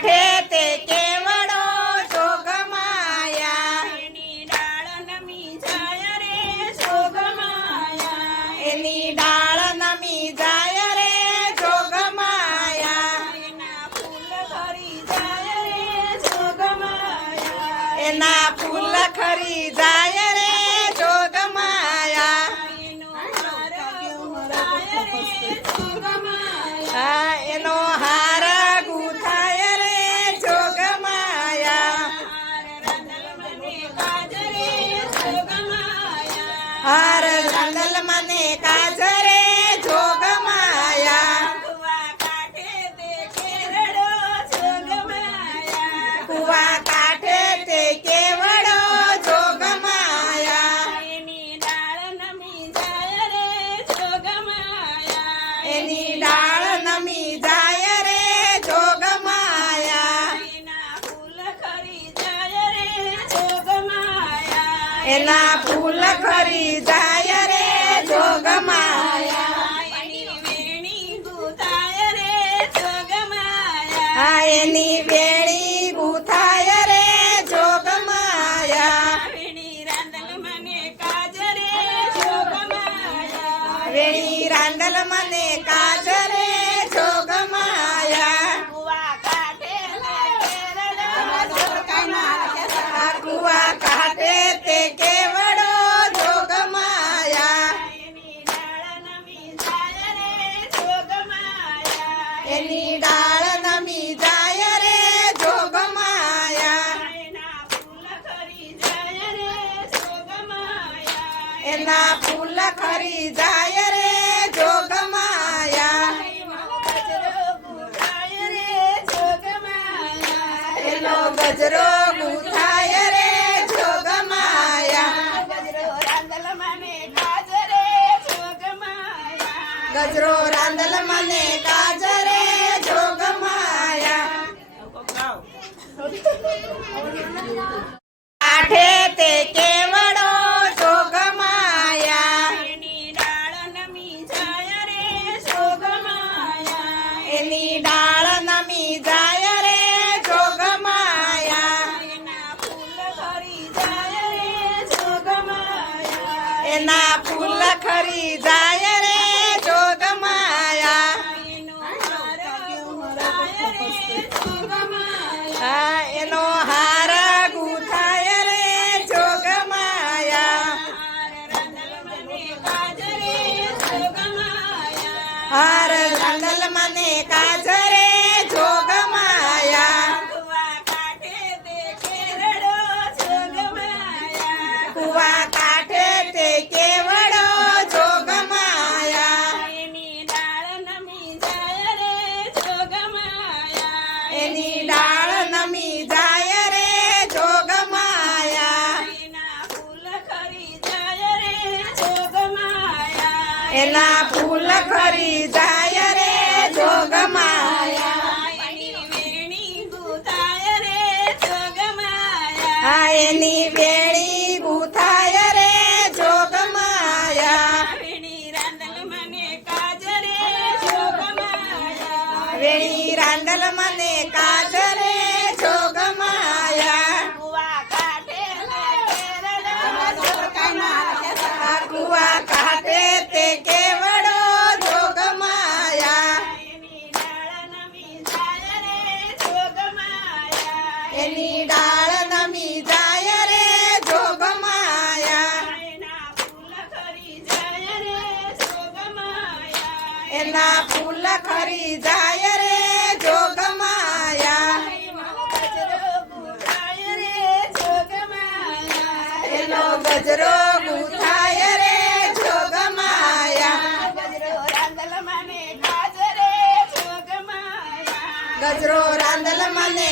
કાંઠે તે કેવડો જોગમાયા એની ડાળ નમી જાય રે જોગમાયા એની ડાળ નમી જાય રે જોગમાયા એના ફૂલ ખરી જાય રે જોગમાયા એના ફૂલ ખરી જાય રે જોગમાયા એનો હાર ગુંથાય રે જોગમાયા આ એનો હાર ગુંથાય રે જોગમાયા હાર રાંધલ મને કાજરે જોગમાયા હાર રાંધલ મને કાજરે જોગમાયા કુવા કાંઠે તે કેવડો જોગમાયા કુવા કાંઠે તે કેવડો જોગમાયા એની ડાળ નમી જાય રે જોગમાયા એની ડાળ નમી જાય રે જોગમાયા એના ફૂલ ખરી જાય રે જોગમાયા એના ફૂલ ખરી જાય રે જોગમાયા એની વેણી ગુંથાય રે જોગમાયા આ એની વેણી ગુંથાય રે જોગમાયા વેણી રાંધલ મને કાજરે જોગમાયા વેણી રાંધલ મને કાજરે જોગમાયા કુવા કાંઠે આ કુવા કાંઠે તે કેવડો જોગમાયા એની ડાળ નમી જાય રે જોગમાયા એની ડાળ નમી જાય રે જોગમાયા એના ફૂલ ખરી જાય રે જોગમાયા એના ફૂલ ખરી જાય રે જોગમાયા એનો ગજરો ગુંથાય રે જોગમાયા ગજરો રાંધલ મને કાજરે જોગમાયા કાંઠે તે કેવડો જોગમાયા એની ડાળ નમી જાય રે જોગમાયા એના ફૂલ ખરી જાય રે જોગમાયા એના ફૂલ ખરી જાય રે જોગમાયા આ એનો હાર ગુંથાય રે જોગમાયા હાર રાંધલ મને કાજરે જોગમાયા કુવા કાંઠે તે કેવડો જોગમાયા એની ડાળ નમી જાય રે જોગમાયા એની ડાળ નમી જાય રે જોગમાયા એના ફૂલ ખરી જાય રે જોગમાયા એના ફૂલ ખરી જાય રે જોગમાયા એની વેણી ગુંથાય રે જોગમાયા આ એની વેણી ગુંથાય રે જોગમાયા વેણી રાંધલ મને કાજરે જોગમાયા વેણી રાંધલ મને કાજરે જોગમાયા કુવા કાંઠે આ કુવા કાંઠે તે કેવડો જોગમાયા એની ડાળ નમી જાય રે જોગમાયા એની ડાળ નમી જાય રે જોગમાયા એના ફૂલ ખરી જાય રે જોગમાયા એના ફૂલ ખરી જાય રે જોગમાયા એનો ગજરો ગુંથાય રે જોગમાયા ગજરો રાંધલ મને